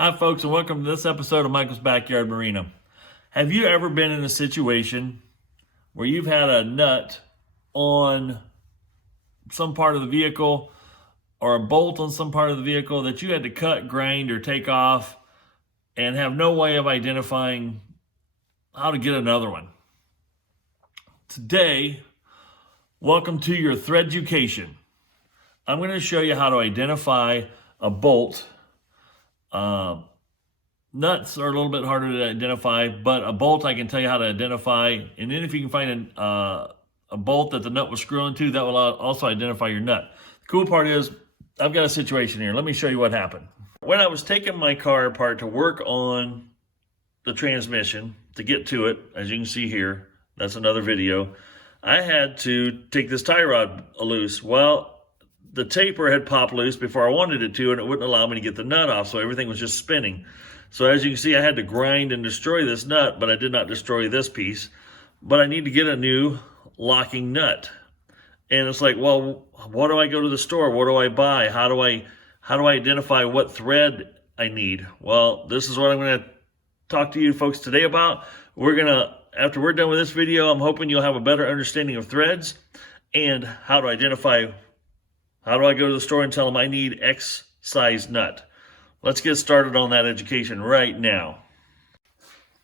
Hi folks, and welcome to this episode of Michael's Backyard Marina. Have you ever been in a situation where you've had a nut on some part of the vehicle or a bolt on some part of the vehicle that you had to cut, grind, or take off and have no way of identifying how to get another one? Today, welcome to your Threaducation. I'm going to show you how to identify a bolt. Nuts are a little bit harder to identify, but a bolt I can tell you how to identify. And then if you can find a bolt that the nut was screwing to, that will also identify your nut. The cool part is I've got a situation here. Let me show you what happened. When I was taking my car apart to work on the transmission to get to it, as you can see here, that's another video, I had to take this tie rod loose. Well, the taper had popped loose before I wanted it to, and it wouldn't allow me to get the nut off, so everything was just spinning. So as you can see, I had to grind and destroy this nut, but I did not destroy this piece. But I need to get a new locking nut. And it's like, well, what do I go to the store? What do I buy? How do I identify what thread I need? Well, this is what I'm going to talk to you folks today about. After we're done with this video, I'm hoping you'll have a better understanding of threads and how to identify. How do I go to the store and tell them I need X size nut? Let's get started on that education right now.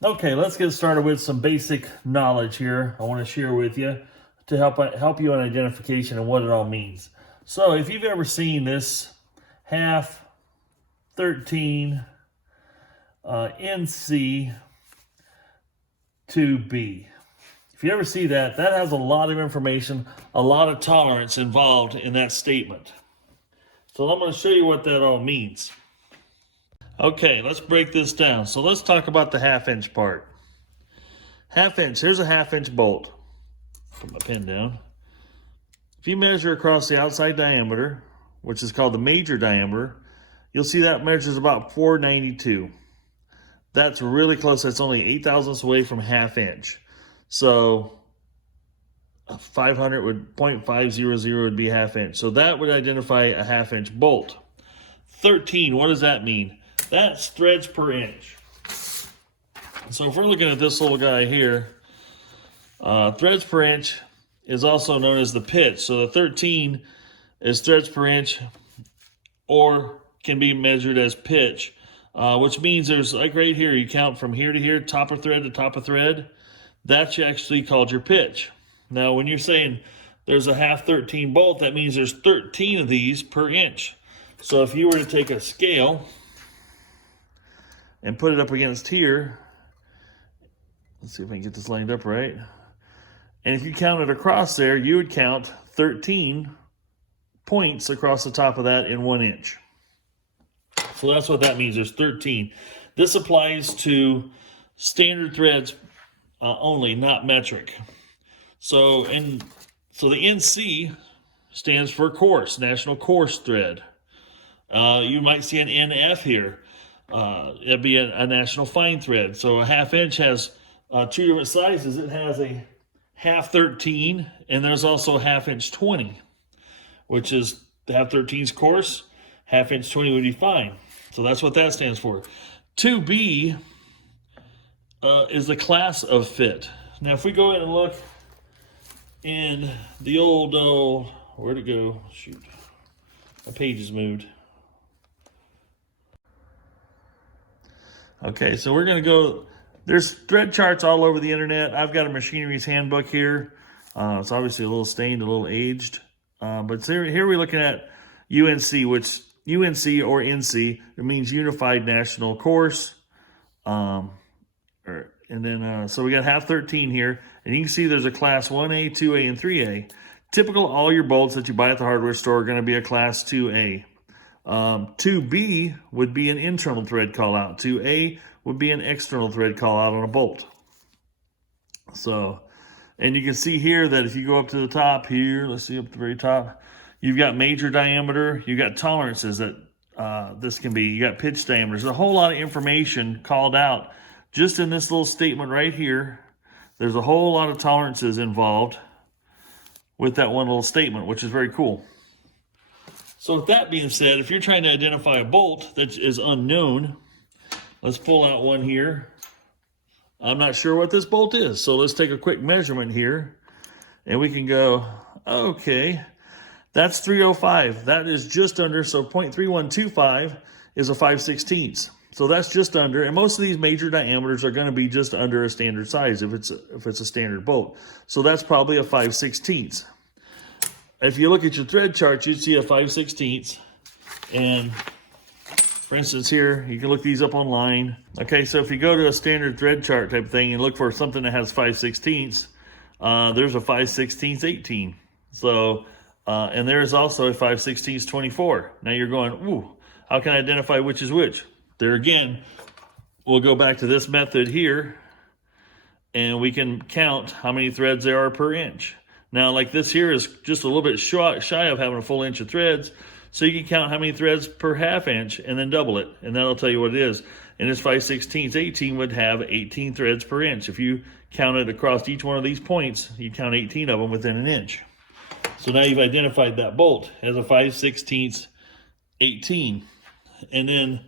Okay, let's get started with some basic knowledge here I want to share with you to help you on identification and what it all means. So if you've ever seen this half 13 NC 2B, if you ever see that, that has a lot of information, a lot of tolerance involved in that statement. So I'm going to show you what that all means. Okay, let's break this down. So let's talk about the half-inch part. Half inch, here's a half-inch bolt. Put my pen down. If you measure across the outside diameter, which is called the major diameter, you'll see that measures about 492. That's really close. That's only 0.08 away from half inch. So 500 would 0.500 would be half inch. So that would identify a half inch bolt. 13, what does that mean? That's threads per inch. So if we're looking at this little guy here, threads per inch is also known as the pitch. So the 13 is threads per inch, or can be measured as pitch, which means there's, like right here, you count from here to here, top of thread to top of thread. That's actually called your pitch. Now, when you're saying there's a half 13 bolt, that means there's 13 of these per inch. So if you were to take a scale and put it up against here, let's see if I can get this lined up right. And if you count it across there, you would count 13 points across the top of that in 1 inch. So that's what that means. There's 13. This applies to standard threads only, not metric. So the NC stands for coarse, National Coarse Thread. You might see an NF here. It'd be a National Fine Thread. So a half inch has two different sizes. It has a half 13, and there's also a half inch 20, which is the half 13's coarse, half inch 20 would be fine. So that's what that stands for. 2B is the class of fit. Now, if we go in and look in the old, where'd it go? Shoot, my page has moved. Okay, so we're going to go, there's thread charts all over the internet. I've got a machinery's handbook here. It's obviously a little stained, a little aged. But here we're looking at UNC, which UNC or NC, it means Unified National Course. So we got half 13 here, and you can see there's a class 1A, 2A, and 3A. Typical, all your bolts that you buy at the hardware store are going to be a class 2A. 2B would be an internal thread call out. 2A would be an external thread call out on a bolt. So, and you can see here that if you go up to the top here, let's see up at the very top, you've got major diameter, you've got tolerances that this can be, you got pitch diameters. There's a whole lot of information called out just in this little statement right here. There's a whole lot of tolerances involved with that one little statement, which is very cool. So with that being said, if you're trying to identify a bolt that is unknown, Let's pull out one here. I'm not sure what this bolt is, so let's take a quick measurement here, and we can go, okay, that's 305. That is just under, so 0.3125 is a 5/16. So that's just under, and most of these major diameters are going to be just under a standard size if it's a standard bolt. So that's probably a 5/16. If you look at your thread chart, you'd see a 5/16. And for instance here, you can look these up online. Okay, so if you go to a standard thread chart type thing and look for something that has 5/16, there's a 5/16 18. So, and there is also a 5/16 24. Now you're going, ooh, how can I identify which is which? There again, we'll go back to this method here, and we can count how many threads there are per inch. Now, like this here is just a little bit shy of having a full inch of threads, so you can count how many threads per half inch and then double it, and that'll tell you what it is. And this 5/16 18 would have 18 threads per inch. If you counted across each one of these points, you count 18 of them within an inch. So now you've identified that bolt as a 5/16 18. And then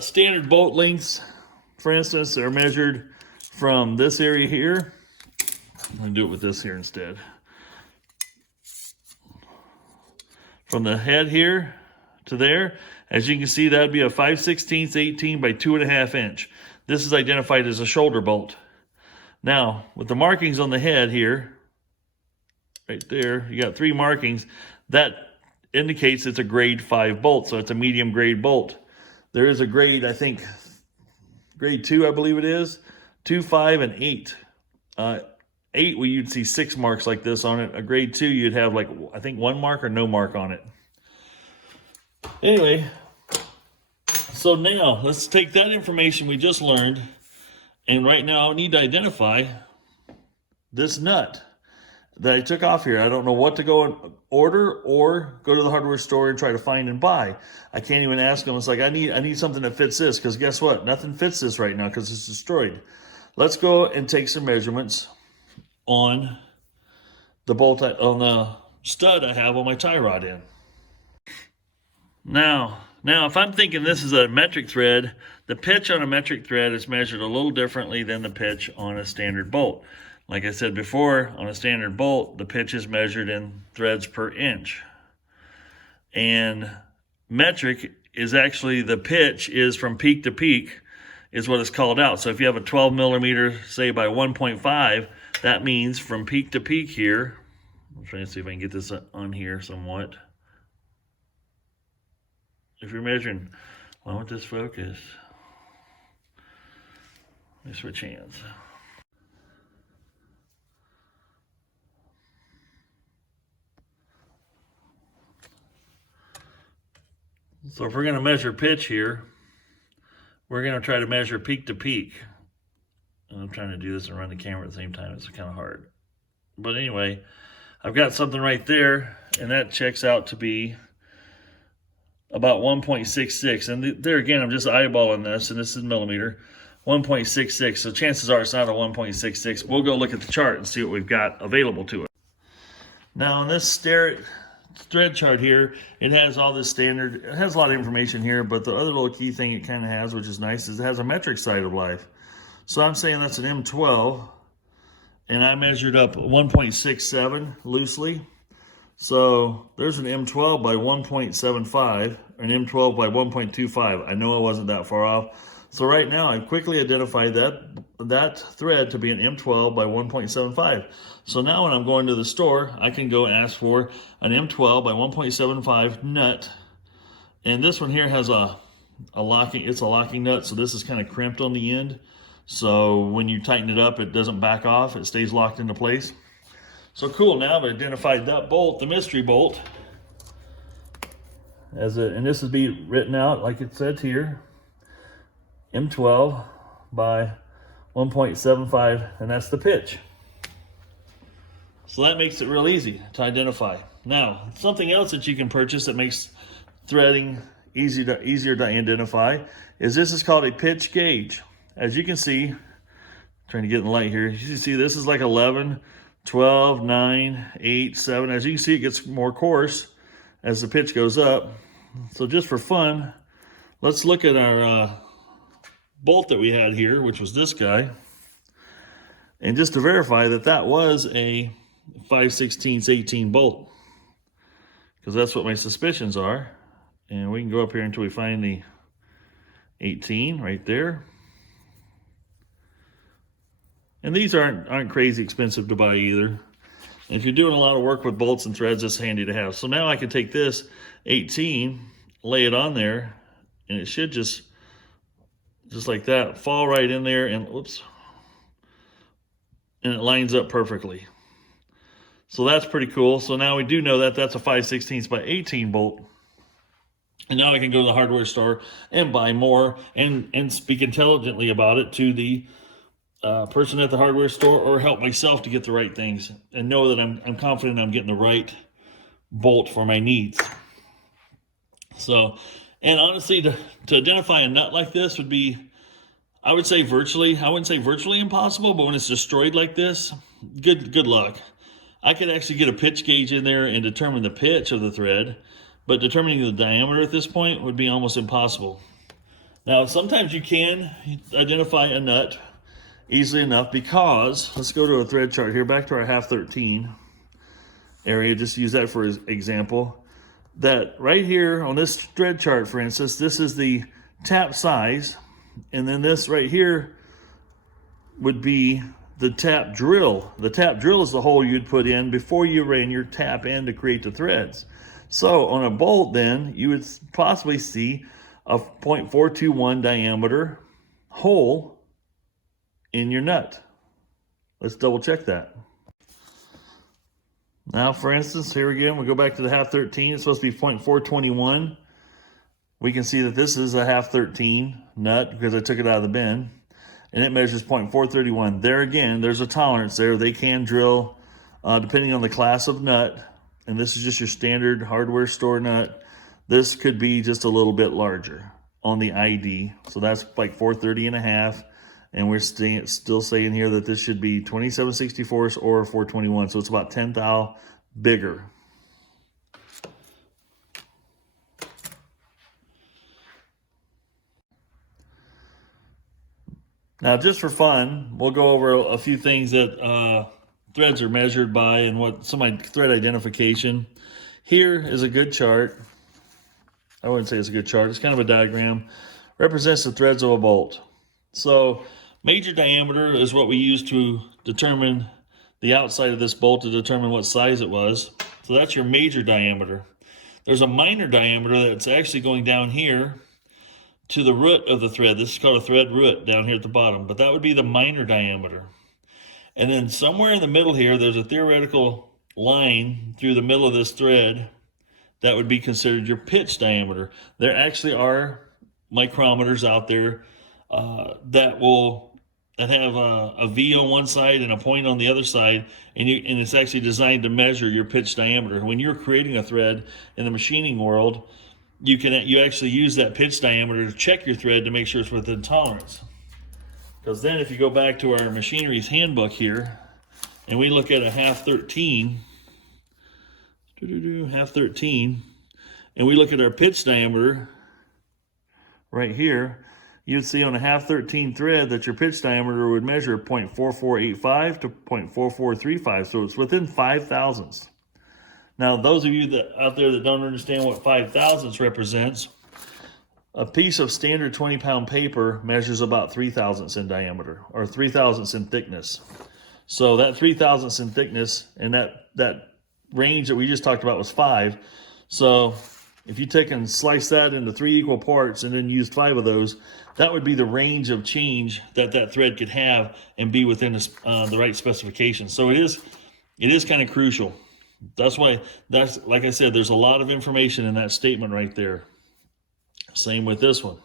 standard bolt lengths, for instance, are measured from this area here. I'm going to do it with this here instead. From the head here to there, as you can see, that would be a 5/16 18 by 2.5 inch. This is identified as a shoulder bolt. Now, with the markings on the head here, right there, you got 3 markings. That indicates it's a grade 5 bolt, so it's a medium grade bolt. There is a grade, I think, grade 2, I believe it is, 2, 5, and 8. 8, well, you'd see 6 marks like this on it. A grade 2, you'd have like, I think 1 mark or no mark on it. Anyway, so now let's take that information we just learned, and right now I need to identify this nut that I took off here. I don't know what to go and order or go to the hardware store and try to find and buy. I can't even ask them. It's like, I need something that fits this, because guess what? Nothing fits this right now because it's destroyed. Let's go and take some measurements on the bolt, on the stud I have on my tie rod in. Now, if I'm thinking this is a metric thread, the pitch on a metric thread is measured a little differently than the pitch on a standard bolt. Like I said before, on a standard bolt, the pitch is measured in threads per inch. And metric is actually, the pitch is from peak to peak, is what it's called out. So if you have a 12 millimeter, say by 1.5, that means from peak to peak here. I'm trying to see if I can get this on here somewhat. If you're measuring, I want this focus. Let me switch hands. So if we're going to measure pitch here, we're going to try to measure peak to peak. And I'm trying to do this and run the camera at the same time. It's kind of hard. But anyway, I've got something right there, and that checks out to be about 1.66. And there again, I'm just eyeballing this, and this is millimeter. 1.66. So chances are it's not a 1.66. We'll go look at the chart and see what we've got available to it. Now, in this thread chart here, it has all this standard, it has a lot of information here, but the other little key thing it kind of has, which is nice, is it has a metric side of life. So I'm saying that's an M12, and I measured up 1.67 loosely. So there's an M12 by 1.75, an M12 by 1.25. I know I wasn't that far off. So right now I've quickly identified that thread to be an M12 by 1.75. So now when I'm going to the store, I can go ask for an M12 by 1.75 nut. And this one here has a locking nut, so this is kind of crimped on the end. So when you tighten it up, it doesn't back off, it stays locked into place. So cool, now I've identified that bolt, the mystery bolt, and this would be written out like it said here. M12 by 1.75, and that's the pitch. So that makes it real easy to identify. Now, something else that you can purchase that makes threading easier to identify is this is called a pitch gauge. As you can see, trying to get in the light here, you can see this is like 11, 12, 9, 8, 7. As you can see, it gets more coarse as the pitch goes up. So just for fun, let's look at our bolt that we had here, which was this guy, and just to verify that that was a 5/16 18 bolt, because that's what my suspicions are. And we can go up here until we find the 18 right there. And these aren't crazy expensive to buy either. And if you're doing a lot of work with bolts and threads, it's handy to have. So now I can take this 18, lay it on there, and it should just like that, fall right in there, and oops, and it lines up perfectly. So that's pretty cool. So now we do know that that's a 5/16 by 18 bolt. And now I can go to the hardware store and buy more and speak intelligently about it to the person at the hardware store, or help myself to get the right things and know that I'm confident I'm getting the right bolt for my needs. So, and honestly, to identify a nut like this would be, I wouldn't say virtually impossible, but when it's destroyed like this, good luck. I could actually get a pitch gauge in there and determine the pitch of the thread, but determining the diameter at this point would be almost impossible. Now, sometimes you can identify a nut easily enough, because let's go to a thread chart here, back to our 1/2-13 area, just use that for example. That right here on this thread chart, for instance, this is the tap size, and then this right here would be the tap drill. The tap drill is the hole you'd put in before you ran your tap in to create the threads. So on a bolt, then you would possibly see a 0.421 diameter hole in your nut. Let's double check that. Now, for instance, here again, we go back to the 1/2-13. It's supposed to be 0.421. We can see that this is a 1/2-13 nut because I took it out of the bin, and it measures 0.431. There again, there's a tolerance there. They can drill depending on the class of nut, and this is just your standard hardware store nut. This could be just a little bit larger on the ID. So that's like 430.5. And we're still saying here that this should be 27/64 or 421. So it's about 10 thou bigger. Now, just for fun, we'll go over a few things that threads are measured by and what some of my thread identification. Here is a good chart. I wouldn't say it's a good chart. It's kind of a diagram. Represents the threads of a bolt. So major diameter is what we use to determine the outside of this bolt, to determine what size it was. So that's your major diameter. There's a minor diameter that's actually going down here to the root of the thread. This is called a thread root down here at the bottom, but that would be the minor diameter. And then somewhere in the middle here, there's a theoretical line through the middle of this thread that would be considered your pitch diameter. There actually are micrometers out there that have a V on one side and a point on the other side, and it's actually designed to measure your pitch diameter. When you're creating a thread in the machining world, you actually use that pitch diameter to check your thread to make sure it's within tolerance. Because then if you go back to our machinery's handbook here, and we look at a 1/2-13, and we look at our pitch diameter right here, you'd see on a 1/2-13 thread that your pitch diameter would measure 0.4485 to 0.4435. So it's within 5 thousandths. Now, those of you out there that don't understand what 5 thousandths represents, a piece of standard 20-pound paper measures about 3 thousandths in diameter, or 3 thousandths in thickness. So that 3 thousandths in thickness, and that range that we just talked about was 5. So if you take and slice that into 3 equal parts and then used 5 of those, that would be the range of change that thread could have and be within the right specifications. So it is kind of crucial. That's why, like I said, there's a lot of information in that statement right there. Same with this one.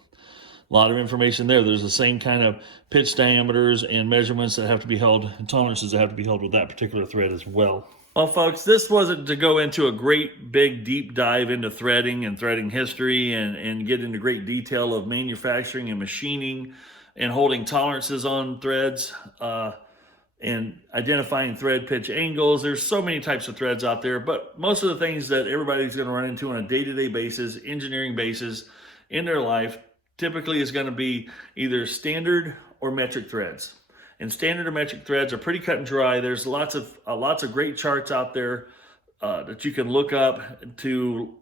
A lot of information there. There's the same kind of pitch diameters and measurements that have to be held, and tolerances that have to be held with that particular thread as well. Well, folks, this wasn't to go into a great big deep dive into threading and threading history and get into great detail of manufacturing and machining and holding tolerances on threads and identifying thread pitch angles. There's so many types of threads out there, but most of the things that everybody's going to run into on a day-to-day basis, engineering basis in their life, typically is going to be either standard or metric threads. And standard or metric threads are pretty cut and dry. There's lots of great charts out there that you can look up to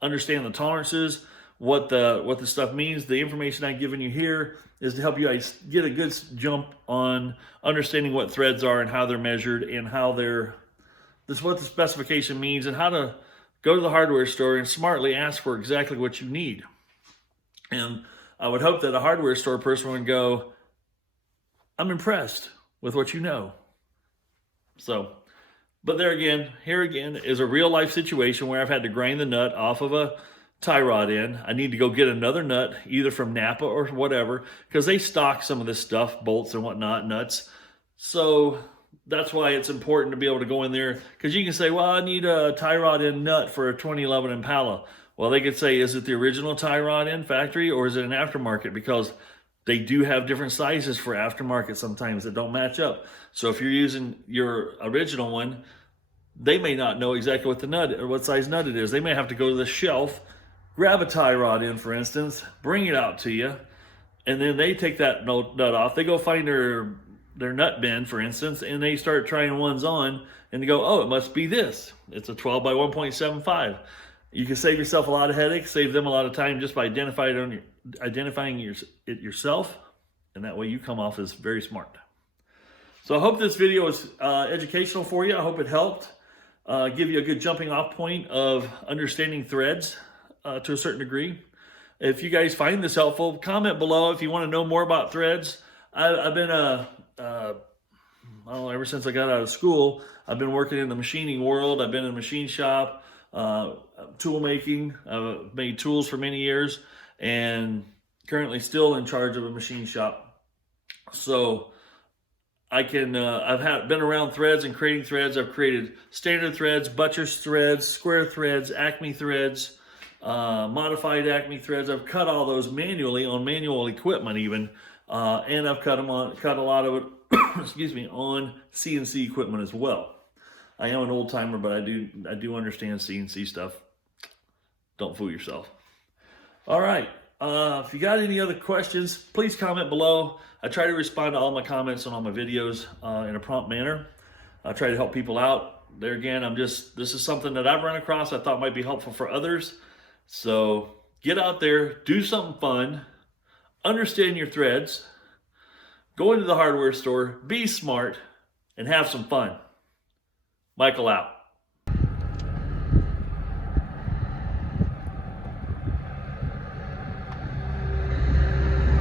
understand the tolerances, what the stuff means. The information I've given you here is to help you guys get a good jump on understanding what threads are and how they're measured and how what the specification means, and how to go to the hardware store and smartly ask for exactly what you need. And I would hope that a hardware store person would go, I'm impressed with what you know. So, but here again is a real life situation where I've had to grind the nut off of a tie rod end. I need to go get another nut, either from Napa or whatever, because they stock some of this stuff, bolts and whatnot, nuts. So that's why it's important to be able to go in there, because you can say, well, I need a tie rod end nut for a 2011 Impala. Well, they could say, is it the original tie rod end factory or is it an aftermarket? Because they do have different sizes for aftermarket sometimes that don't match up. So if you're using your original one, they may not know exactly what the nut or what size nut it is. They may have to go to the shelf, grab a tie rod in, for instance, bring it out to you, and then they take that nut off. They go find their nut bin, for instance, and they start trying ones on, and they go, oh, it must be this. It's a 12 by 1.75. You can save yourself a lot of headaches, save them a lot of time just by identifying it yourself, and that way you come off as very smart. So I hope this video was educational for you. I hope it helped give you a good jumping off point of understanding threads to a certain degree. If you guys find this helpful, comment below if you want to know more about threads. I've been ever since I got out of school, I've been working in the machining world. I've been in a machine shop, tool making. I've made tools for many years, and currently still in charge of a machine shop. So I've been around threads and creating threads. I've created standard threads, buttress threads, square threads, Acme threads, modified Acme threads. I've cut all those manually on manual equipment even, and I've cut a lot of it, excuse me, on CNC equipment as well. I am an old timer, but I do understand CNC stuff. Don't fool yourself. All right. If you got any other questions, please comment below. I try to respond to all my comments on all my videos in a prompt manner. I try to help people out. There again, this is something that I've run across I thought might be helpful for others. So get out there, do something fun, understand your threads, go into the hardware store, be smart, and have some fun. Michael out.